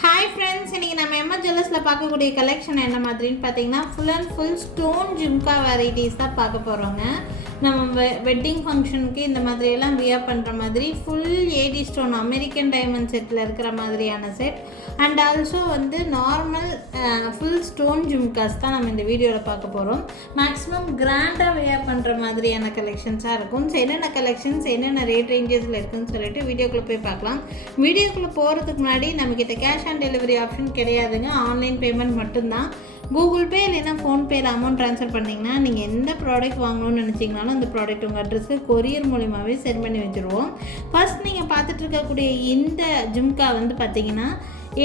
Hi friends, இன்றைக்கி நம்ம எம்மா ஜுவல்லர்ஸில் பார்க்கக்கூடிய கலெக்ஷன் என்ன மாதிரின்னு பார்த்தீங்கன்னா full and full stone jhumka varieties தான் பார்க்க போகிறோங்க. நம்ம வெட்டிங் ஃபங்க்ஷனுக்கு இந்த மாதிரியெல்லாம் வியர் பண்ணுற மாதிரி full AD stone American diamond செட்டில் இருக்கிற மாதிரியான செட் அண்ட் ஆல்சோ வந்து நார்மல் ஃபுல் ஸ்டோன் ஜும்காஸ் தான் நம்ம இந்த வீடியோவில் பார்க்க போகிறோம். மேக்ஸிமம் கிராண்டாக வியர் பண்ணுற மாதிரியான கலெக்ஷன்ஸாக இருக்கும். ஸோ என்னென்ன கலெக்ஷன்ஸ் என்னென்ன ரேட் ரேஞ்சஸில் இருக்குதுன்னு சொல்லிட்டு வீடியோக்குள்ளே போய் பார்க்கலாம். வீடியோக்குள்ளே போகிறதுக்கு முன்னாடி நம்மக்கிட்ட கேஷ் ஆன் டெலிவரி ஆப்ஷன் கிடையாதுங்க. ஆன்லைன் பேமெண்ட் மட்டும்தான். கூகுள் பே இல்லைன்னா ஃபோன்பேயில் அமௌண்ட் ட்ரான்ஸ்ஃபர் பண்ணிங்கன்னா நீங்கள் எந்த ப்ராடக்ட் வாங்கணும்னு நினச்சிங்கனாலும் அந்த ப்ராடக்ட் உங்கள் அட்ரஸுக்கு கொரியர் மூலிமாவே சென்ட் பண்ணி வச்சுருவோம். ஃபர்ஸ்ட் நீங்கள் பார்த்துட்டு இருக்கக்கூடிய இந்த ஜும்கா வந்து பார்த்தீங்கன்னா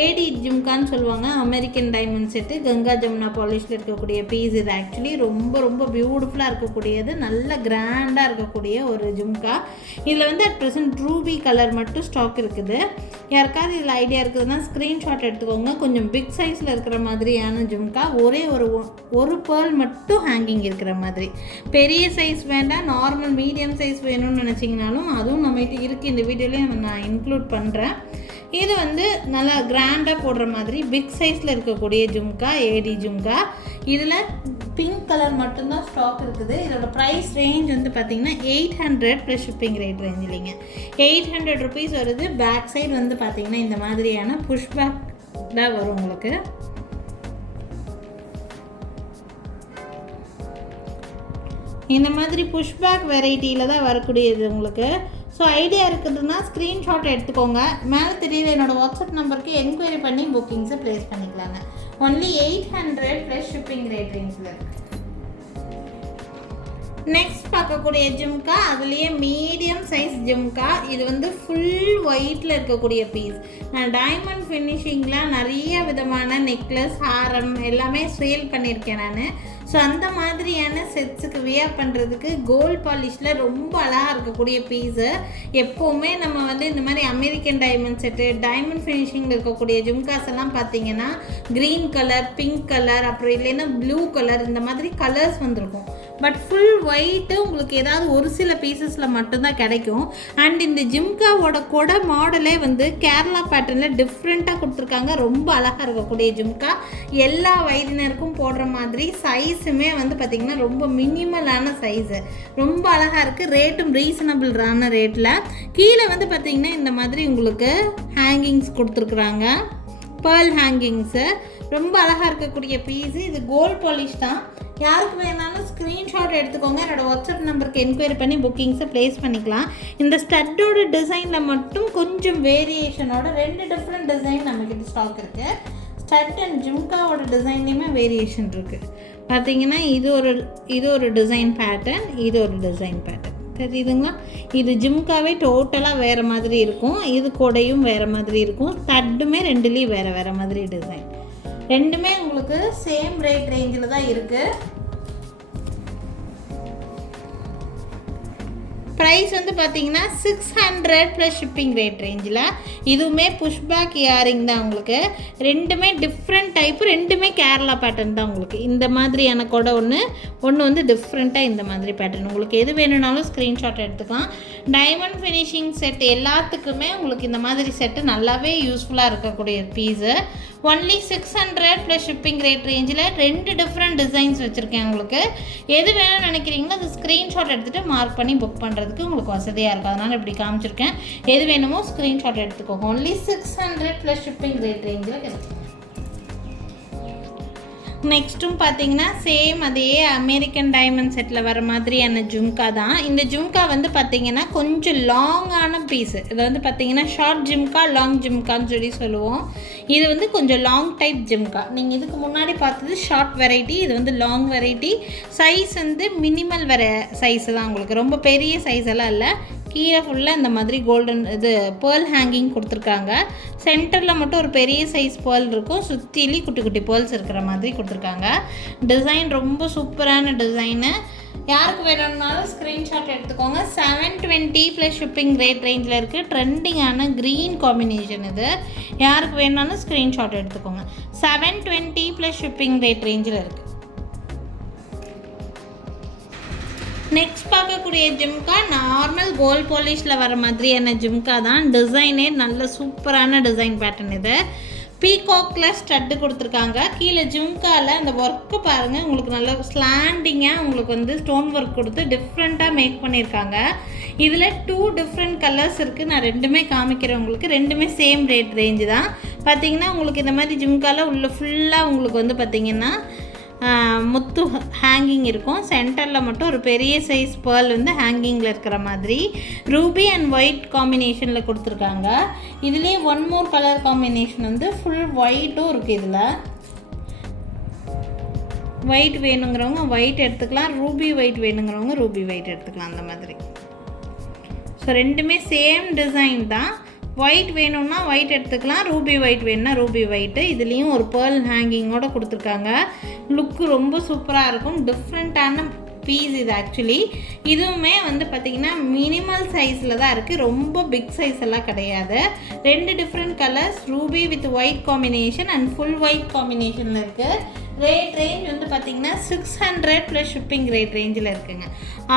ஏடி ஜும்கான்னு சொல்லுவாங்க. American diamond set Ganga Jamuna பாலிஷில் இருக்கக்கூடிய பீஸ். இது ஆக்சுவலி ரொம்ப ரொம்ப பியூட்டிஃபுல்லாக இருக்கக்கூடியது, நல்ல கிராண்டாக இருக்கக்கூடிய ஒரு ஜும்கா. இதில் வந்து அட் ப்ரெசென்ட் ரூபி கலர் மட்டும் ஸ்டாக் இருக்குது. யாருக்காவது இதில் ஐடியா இருக்குதுன்னா ஸ்க்ரீன்ஷாட் எடுத்துக்கோங்க. கொஞ்சம் பிக் சைஸில் இருக்கிற மாதிரியான ஜும்கா. ஒரே ஒரு பேர்ல் மட்டும் ஹேங்கிங் இருக்கிற மாதிரி. பெரிய சைஸ் வேண்டாம், நார்மல் மீடியம் சைஸ் வேணும்னு நினச்சிங்கனாலும் அதுவும் நம்மகிட்ட இருக்குது. இந்த வீடியோலேயே நான் இன்க்ளூட் பண்ணுறேன். இது வந்து நல்லா கிராண்டாக போடுற மாதிரி பிக் சைஸில் இருக்கக்கூடிய ஜும்கா, ஏடி ஜும்கா. இதில் பிங்க் கலர் மட்டும்தான் ஸ்டாக் இருக்குது. இதோட ப்ரைஸ் ரேஞ்ச் வந்து பார்த்திங்கன்னா 800 ப்ளஸ் ஷிப்பிங் ரேட் ரேஞ்ச் இல்லைங்க. 800 ருபீஸ் வருது. பேக் சைடு வந்து பார்த்திங்கன்னா இந்த மாதிரியான புஷ் பேக் தான் வரும் உங்களுக்கு. இந்த மாதிரி புஷ்பேக் வெரைட்டியில் தான் வரக்கூடியது உங்களுக்கு. ஸோ ஐடியா இருக்குதுன்னா ஸ்க்ரீன்ஷாட் எடுத்துக்கோங்க. மேலே தெரியல என்னோடய வாட்ஸ்அப் நம்பருக்கு என்கொயரி பண்ணி புக்கிங்ஸை ப்ளேஸ் பண்ணிக்கலாங்க. ஒன்லி 800 ப்ளஸ் ஷிப்பிங் ரேட் ரேஞ்சில் இருக்குது. நெக்ஸ்ட் பார்க்கக்கூடிய ஜும்கா, அதுலேயே மீடியம் சைஸ் ஜும்கா. இது வந்து ஃபுல் ஒயிட்டில் இருக்கக்கூடிய பீஸ். நான் டைமண்ட் ஃபினிஷிங்கில் நிறைய விதமான நெக்லஸ், ஹாரம் எல்லாமே சேல் பண்ணியிருக்கேன் நான். ஸோ அந்த மாதிரியான செட்ஸுக்கு வியர் பண்ணுறதுக்கு கோல்ட் பாலிஷில் ரொம்ப அழகாக இருக்கக்கூடிய பீஸு. எப்போவுமே நம்ம வந்து இந்த மாதிரி அமெரிக்கன் டைமண்ட் செட்டு, டைமண்ட் ஃபினிஷிங்கில் இருக்கக்கூடிய ஜும்காஸ் எல்லாம் பார்த்தீங்கன்னா க்ரீன் கலர், பிங்க் கலர், அப்புறம் இல்லைன்னா ப்ளூ கலர், இந்த மாதிரி கலர்ஸ் வந்திருக்கும். பட் ஃபுல் ஒயிட்டு உங்களுக்கு ஏதாவது ஒரு சில பீசஸில் மட்டும்தான் கிடைக்கும். அண்ட் இந்த ஜிம்காவோட கொடை மாடலே வந்து கேரளா பேட்டர்னில் டிஃப்ரெண்ட்டாக கொடுத்துருக்காங்க. ரொம்ப அழகாக இருக்கக்கூடிய ஜிம்கா. எல்லா வயதினருக்கும் போடுற மாதிரி. சைஸுமே வந்து பார்த்திங்கன்னா ரொம்ப மினிமலான சைஸு, ரொம்ப அழகாக இருக்குது. ரேட்டும் ரீசனபிளான ரேட்டில். கீழே வந்து பார்த்திங்கன்னா இந்த மாதிரி உங்களுக்கு ஹேங்கிங்ஸ் கொடுத்துருக்குறாங்க, பேர்ல் ஹேங்கிங்ஸு. ரொம்ப அழகாக இருக்கக்கூடிய பீஸு. இது கோல்ட் பாலிஷ் தான். யாருக்கு வேணாலும் ஸ்க்ரீன்ஷாட் எடுத்துக்கோங்க. என்னோடய வாட்ஸ்அப் நம்பருக்கு என்கொயரி பண்ணி புக்கிங்ஸை ப்ளேஸ் பண்ணிக்கலாம். இந்த ஸ்டட்டோட டிசைனில் மட்டும் கொஞ்சம் வேரியேஷனோட 2 டிஃப்ரெண்ட் டிசைன் நம்மக்கிட்ட ஸ்டாக் இருக்குது. ஸ்டட் அண்ட் ஜும்காவோட டிசைன்லேயுமே வேரியேஷன் இருக்குது. பார்த்தீங்கன்னா இது ஒரு டிசைன் பேட்டர்ன், இது ஒரு டிசைன் பேட்டர்ன். தெரியுதுங்களா? இது ஜிம்காவே டோட்டலாக வேறு மாதிரி இருக்கும். இது கொடையும் வேறு மாதிரி இருக்கும். ஸ்டட்டுமே ரெண்டுலேயும் வேறு மாதிரி டிசைன். ரெண்டுமே உங்களுக்கு சேம் ரேட் ரேஞ்சில் தான் இருக்குது. ப்ரைஸ் வந்து பார்த்தீங்கன்னா 600 ப்ளஸ் ஷிப்பிங் ரேட் ரேஞ்சில். இதுவுமே புஷ்பேக் இயரிங் தான் உங்களுக்கு. ரெண்டுமே டிஃப்ரெண்ட் டைப்பு, ரெண்டுமே கேரளா பேட்டர்ன் தான் உங்களுக்கு. இந்த மாதிரியான கொடை ஒன்று வந்து டிஃப்ரெண்ட்டாக இந்த மாதிரி பேட்டர்ன். உங்களுக்கு எது வேணும்னாலும் ஸ்க்ரீன்ஷாட் எடுத்துக்கலாம். டைமண்ட் ஃபினிஷிங் செட் எல்லாத்துக்குமே உங்களுக்கு இந்த மாதிரி செட்டு நல்லாவே யூஸ்ஃபுல்லாக இருக்கக்கூடிய piece. Only 600 plus shipping rate ரேஞ்சில் 2 டிஃப்ரெண்ட் டிசைன்ஸ் வச்சுருக்கேன் உங்களுக்கு. எது வேணும்னு நினைக்கிறீங்களோ அது ஸ்க்ரீன்ஷாட் எடுத்துகிட்டு மார்க் பண்ணி புக் பண்ணுறதுக்கு உங்களுக்கு வசதியாக இருக்கும். அதனால் இப்படி காமிச்சிருக்கேன். எது வேணுமோ ஸ்க்ரீன்ஷாட் எடுத்துக்கோங்க. ஒன்லி 600 ப்ளஸ் ஷிப்பிங் ரேட் ரேஞ்சில் கிடைக்கும். நெக்ஸ்ட்டும் பார்த்தீங்கன்னா சேம் அதே அமெரிக்கன் டைமண்ட் செட்டில் வர மாதிரியான ஜும்கா தான். இந்த ஜும்கா வந்து பார்த்தீங்கன்னா கொஞ்சம் லாங்கான பீஸு. இது வந்து பார்த்தீங்கன்னா ஷார்ட் ஜிம்கா, லாங் ஜிம்கான்னு சொல்லி சொல்லுவோம். இது வந்து கொஞ்சம் லாங் டைப் ஜிம்கா. நீங்கள் இதுக்கு முன்னாடி பார்த்தது ஷார்ட் வெரைட்டி, இது வந்து லாங் வெரைட்டி. சைஸ் வந்து மினிமல் சைஸு தான் உங்களுக்கு. ரொம்ப பெரிய சைஸ் எல்லாம் இல்லை. கீழே ஃபுல்லாக இந்த மாதிரி கோல்டன் இது பேர்ல் ஹேங்கிங் கொடுத்துருக்காங்க. சென்டரில் மட்டும் ஒரு பெரிய சைஸ் பேர்ல் இருக்கும். சுற்றிலி குட்டி குட்டி பேர்ல்ஸ் இருக்கிற மாதிரி கொடுத்துருக்காங்க. டிசைன் ரொம்ப சூப்பரான டிசைனு. யாருக்கு வேணும்னாலும் ஸ்க்ரீன்ஷாட் எடுத்துக்கோங்க. 720 ப்ளஸ் ஷிப்பிங் ரேட் ரேஞ்சில் இருக்குது. ட்ரெண்டிங்கான க்ரீன் காம்பினேஷன் இது. யாருக்கு வேணும்னாலும் ஸ்க்ரீன்ஷாட் எடுத்துக்கோங்க. 720 ப்ளஸ் ஷிப்பிங் ரேட் ரேஞ்சில் இருக்குது. நெக்ஸ்ட் பார்க்கக்கூடிய ஜிம்கா நார்மல் கோல்ட் பாலிஷில் வர மாதிரியான ஜிம்கா தான். டிசைனே நல்ல சூப்பரான டிசைன் பேட்டர்ன். இது பீகாக்கில் ஸ்டட்டு கொடுத்துருக்காங்க. கீழே ஜிம்காவில் அந்த ஒர்க்கு பாருங்கள், உங்களுக்கு நல்ல ஸ்லாண்டிங்காக உங்களுக்கு வந்து ஸ்டோன் ஒர்க் கொடுத்து டிஃப்ரெண்ட்டாக மேக் பண்ணியிருக்காங்க. இதில் 2 டிஃப்ரெண்ட் கலர்ஸ் இருக்குது. நான் ரெண்டுமே காமிக்கிறேன் உங்களுக்கு. ரெண்டுமே சேம் ரேஞ்சு தான். பார்த்திங்கன்னா உங்களுக்கு இந்த மாதிரி ஜிம்காவில் உள்ள ஃபுல்லாக உங்களுக்கு வந்து பார்த்திங்கன்னா முத்து ஹேங்கிங் இருக்கும். சென்டரில் மட்டும் ஒரு பெரிய சைஸ் பேர்ல் வந்து ஹேங்கிங்கில் இருக்கிற மாதிரி ரூபி அண்ட் ஒயிட் காம்பினேஷனில் கொடுத்துருக்காங்க. இதுலேயே ஒன் மோர் கலர் காம்பினேஷன் வந்து ஃபுல் ஒயிட்டும் இருக்குது. இதில் ஒயிட் வேணுங்கிறவங்க ஒயிட் எடுத்துக்கலாம், ரூபி ஒயிட் வேணுங்கிறவங்க ரூபி ஒயிட் எடுத்துக்கலாம். அந்த மாதிரி. ஸோ ரெண்டுமே சேம் டிசைன் தான். ஒயிட் வேணும்னா ஒயிட் எடுத்துக்கலாம், ரூபி ஒயிட் வேணும்னா ரூபி ஒயிட்டு. இதுலேயும் ஒரு பேர்ல் ஹேங்கிங்கோடு கொடுத்துருக்காங்க. லுக்கு ரொம்ப சூப்பராக இருக்கும். டிஃப்ரெண்ட்டான பீஸ் இது. ஆக்சுவலி இதுவுமே வந்து பார்த்திங்கன்னா மினிமல் சைஸில் தான் இருக்குது, ரொம்ப பிக் சைஸ் எல்லாம் கிடையாது. 2 different colours, Ruby with white combination and full white காம்பினேஷனில் இருக்குது. ரேட் ரேஞ்ச் வந்து பார்த்திங்கன்னா 600 ப்ளஸ் ஷிப்பிங் ரேட் ரேஞ்சில் இருக்குங்க.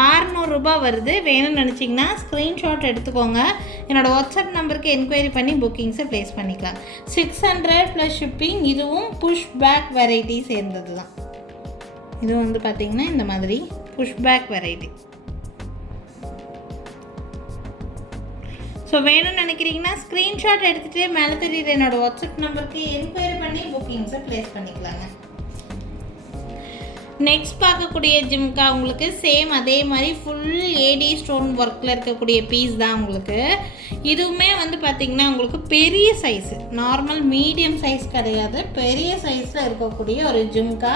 600 ரூபா வருது. வேணும்னு நினச்சிங்கன்னா ஸ்க்ரீன்ஷாட் எடுத்துக்கோங்க. என்னோடய வாட்ஸ்அப் நம்பருக்கு என்கொயரி பண்ணி புக்கிங்ஸை ப்ளேஸ் பண்ணிக்கலாம். 600 ப்ளஸ் ஷிப்பிங். இதுவும் புஷ் பேக் வெரைட்டி சேர்ந்தது தான். இதுவும் வந்து பார்த்திங்கன்னா இந்த மாதிரி புஷ் பேக் வெரைட்டி. ஸோ வேணும்னு நினைக்கிறீங்கன்னா ஸ்க்ரீன்ஷாட் எடுத்துகிட்டு மேலே தெரியுற என்னோடய வாட்ஸ்அப் நம்பருக்கு என்கொயரி பண்ணி புக்கிங்ஸை ப்ளேஸ் பண்ணிக்கலாங்க. நெக்ஸ்ட் பார்க்கக்கூடிய ஜிம்கா உங்களுக்கு சேம் அதே மாதிரி ஃபுல் ஏடி ஸ்டோன் ஒர்க்கில் இருக்கக்கூடிய பீஸ் தான் உங்களுக்கு. இதுவுமே வந்து பார்த்திங்கன்னா உங்களுக்கு பெரிய சைஸு, நார்மல் மீடியம் சைஸ் கிடையாது, பெரிய சைஸில் இருக்கக்கூடிய ஒரு ஜிம்கா.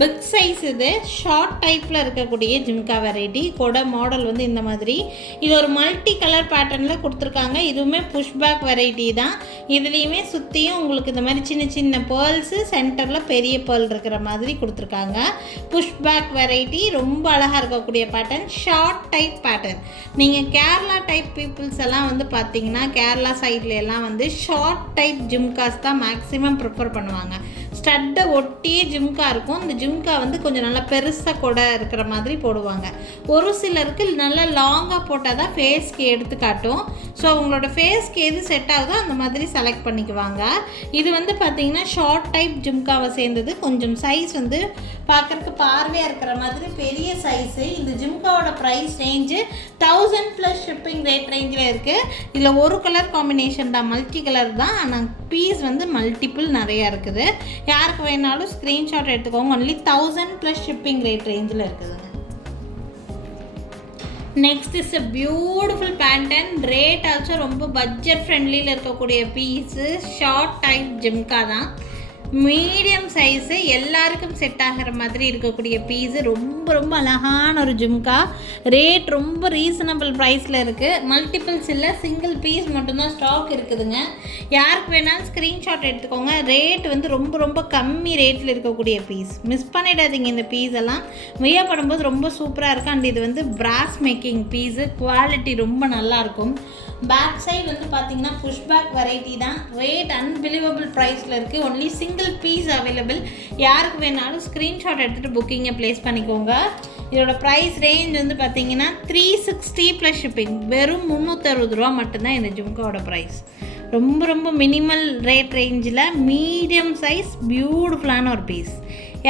Big size. இது ஷார்ட் டைப்பில் இருக்கக்கூடிய ஜிம்கா வெரைட்டி. கொடை மாடல் வந்து இந்த மாதிரி. இது ஒரு மல்டி கலர் பேட்டர்னில் கொடுத்துருக்காங்க. இதுவுமே புஷ்பேக் வெரைட்டி தான். இதுலேயுமே சுற்றியும் உங்களுக்கு இந்த மாதிரி சின்ன சின்ன பேர்ல்ஸு, சென்டரில் பெரிய பேர்ல் இருக்கிற மாதிரி கொடுத்துருக்காங்க. Pushback variety. ரொம்ப அழகாக இருக்கக்கூடிய பேட்டர்ன், ஷார்ட் டைப் பேட்டர்ன். நீங்கள் கேரளா டைப் பீப்புள்ஸ் எல்லாம் வந்து பார்த்தீங்கன்னா கேரளா சைட்ல எல்லாம் வந்து ஷார்ட் டைப் ஜிம்காஸ் தான் மேக்ஸிமம் ப்ரிஃபர் பண்ணுவாங்க. ஸ்டட்டை ஒட்டியே ஜிம்கா இருக்கும். இந்த ஜிம்கா வந்து கொஞ்சம் நல்லா பெருசாக கூட இருக்கிற மாதிரி போடுவாங்க. ஒரு சிலருக்கு நல்லா லாங்காக போட்டால் தான் ஃபேஸ்க்கு எடுத்து காட்டும். ஸோ உங்களோட ஃபேஸ்க்கு எது செட் ஆகுதோ அந்த மாதிரி செலக்ட் பண்ணிக்குவாங்க. இது வந்து பார்த்திங்கன்னா ஷார்ட் டைப் ஜிம்காவை சேர்ந்தது. கொஞ்சம் சைஸ் வந்து பார்க்குறதுக்கு பார்வையாக இருக்கிற மாதிரி பெரிய சைஸு. இந்த ஜிம்காவோட price range 1000 plus shipping rate ரேஞ்சில் இருக்குது. இதில் ஒரு கலர் காம்பினேஷன் தான், மல்டி கலர் தான். ஆனால் பீஸ் வந்து மல்டிபிள் நிறையா இருக்குது. யாருக்கு வேணாலும் ஸ்க்ரீன்ஷாட் எடுத்துக்கோங்க. ஒன்லி 1000 ப்ளஸ் ஷிப்பிங் ரேட் ரேஞ்சில் இருக்குதுங்க. Next is a beautiful pattern. Rate also ரொம்ப பட்ஜெட் ஃப்ரெண்ட்லியில் இருக்கக்கூடிய பீஸு. ஷார்ட் டைப் ஜிம்கா தான். மீடியம் சைஸு, எல்லாருக்கும் செட் ஆகிற மாதிரி இருக்கக்கூடிய பீஸு. ரொம்ப ரொம்ப அழகான ஒரு ஜிம்கா. ரேட் ரொம்ப ரீசனபிள் ப்ரைஸில் இருக்குது. மல்டிபிள்ஸ் இல்லை, சிங்கிள் பீஸ் மட்டும்தான் ஸ்டாக் இருக்குதுங்க. யாருக்கு வேணாலும் ஸ்க்ரீன்ஷாட் எடுத்துக்கோங்க. ரேட் வந்து ரொம்ப ரொம்ப கம்மி ரேட்டில் இருக்கக்கூடிய பீஸ். மிஸ் பண்ணிடாதீங்க. இந்த பீஸ் எல்லாம் வியர் பண்ணும்போது ரொம்ப சூப்பராக இருக்கும். அண்ட் இது வந்து பிராஸ் மேக்கிங் பீஸு. குவாலிட்டி ரொம்ப நல்லாயிருக்கும். பேக் சைடு வந்து பார்த்தீங்கன்னா புஷ்பேக் வெரைட்டி தான். ரேட் அன்பிலீவபிள் ப்ரைஸில் இருக்குது. Only single piece available. யாருக்கு வேணாலும் ஸ்க்ரீன்ஷாட் எடுத்துகிட்டு புக்கிங்கை ப்ளேஸ் பண்ணிக்கோங்க. இதோட ப்ரைஸ் ரேஞ்ச் வந்து பார்த்தீங்கன்னா 360 ப்ளஸ் ஷிப்பிங். வெறும் 360 ரூபா மட்டும்தான் இந்த ஜிம்காவோட ப்ரைஸ். ரொம்ப ரொம்ப மினிமல் ரேட் ரேஞ்சில் மீடியம் சைஸ் பியூட்டிஃபுல்லான ஒரு பீஸ்.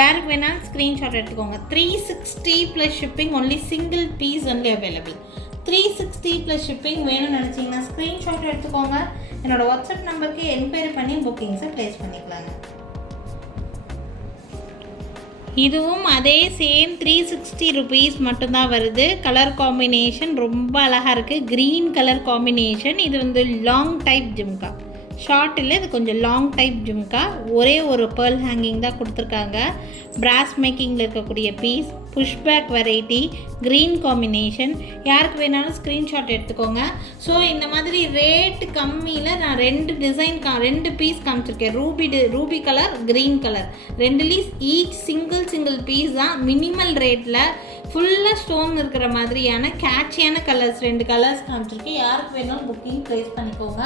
யாருக்கு வேணாலும் ஸ்க்ரீன்ஷாட் எடுத்துக்கோங்க. 360 plus shipping. Only single piece only available. 360 plus shipping வேணும்னு நினச்சிங்கன்னா ஸ்க்ரீன்ஷாட் எடுத்துக்கோங்க. என்னோடய வாட்ஸ்அப் நம்பருக்கு என்கொயரி பண்ணி புக்கிங்ஸை ப்ளேஸ் பண்ணிக்கலாங்க. இதுவும் அதே சேம் 360 ருபீஸ் மட்டும்தான் வருது. கலர் காம்பினேஷன் ரொம்ப அழகாக இருக்குது. Green colour combination. இது வந்து லாங் டைப் ஜிம்கா. ஷார்ட் இல்லை, இது கொஞ்சம் லாங் டைப் ஜிம்கா. ஒரே ஒரு பேர்ல் ஹேங்கிங் தான் கொடுத்துருக்காங்க. பிராஸ் மேக்கிங்கில் இருக்கக்கூடிய piece. Pushback variety. Green combination. யாருக்கு வேணாலும் ஸ்க்ரீன்ஷாட் எடுத்துக்கோங்க. ஸோ இந்த மாதிரி ரேட்டு கம்மியில் நான் 2 டிசைன் 2 பீஸ் காமிச்சிருக்கேன். Ruby colour, green colour. 2 each single piece தான். மினிமல் ரேட்டில் ஃபுல்லாக ஸ்டோன் இருக்கிற மாதிரியான கேட்சியான கலர்ஸ் 2 கலர்ஸ் காமிச்சிருக்கேன். யாருக்கு வேணாலும் புக்கிங் ப்ளேஸ் பண்ணிக்கோங்க.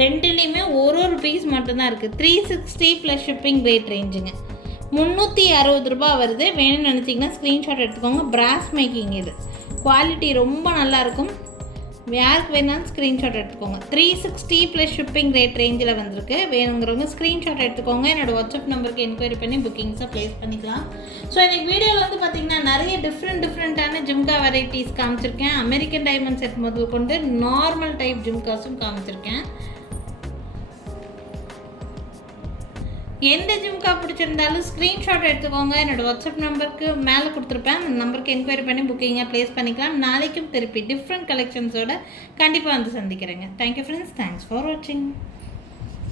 2லேயுமே ஒரு பீஸ் மட்டும்தான் இருக்குது. 360 ப்ளஸ் ஷிப்பிங் ரேட் ரேஞ்சுங்க. 360 ரூபா வருது. வேணும்னு நினச்சிங்கன்னா ஸ்க்ரீன்ஷாட் எடுத்துக்கோங்க. பிராஸ் மேக்கிங் இது. குவாலிட்டி ரொம்ப நல்லாயிருக்கும். யாருக்கு வேணாலும் ஸ்க்ரீன்ஷாட் எடுத்துக்கோங்க. 360 ப்ளஸ் ஷிப்பிங் ரேட் ரேஞ்சில் வந்திருக்கு. வேணுங்கிறவங்க ஸ்க்ரீன்ஷாட் எடுத்துக்கோங்க. என்னோடய வாட்ஸ்அப் நம்பருக்கு என்கொயரி பண்ணி புக்கிங்ஸை ப்ளேஸ் பண்ணிக்கலாம். ஸோ எனக்கு வீடியோவில் வந்து பார்த்திங்கன்னா நிறைய டிஃப்ரெண்ட்டான ஜிம்கா வெரைட்டிஸ் காமிச்சிருக்கேன். அமெரிக்கன் டைமண்ட் செட் முதல் கொண்டு நார்மல் டைப் ஜிம்காஸும் காமிச்சிருக்கேன். எந்த ஜிம்கா பிடிச்சிருந்தாலும் ஸ்க்ரீன்ஷாட் எடுத்துக்கோங்க. என்னோடய வாட்ஸ்அப் நம்பருக்கு மேலே கொடுத்துருப்பேன். அந்த நம்பருக்கு என்கொயரி பண்ணி புக்கிங்கை ப்ளேஸ் பண்ணிக்கலாம். நாளைக்கும் திருப்பி டிஃப்ரெண்ட் கலெக்ஷன்ஸோட கண்டிப்பாக வந்து சந்திக்கிறேங்க. Thank you friends. தேங்க்ஸ் ஃபார் வாட்சிங்.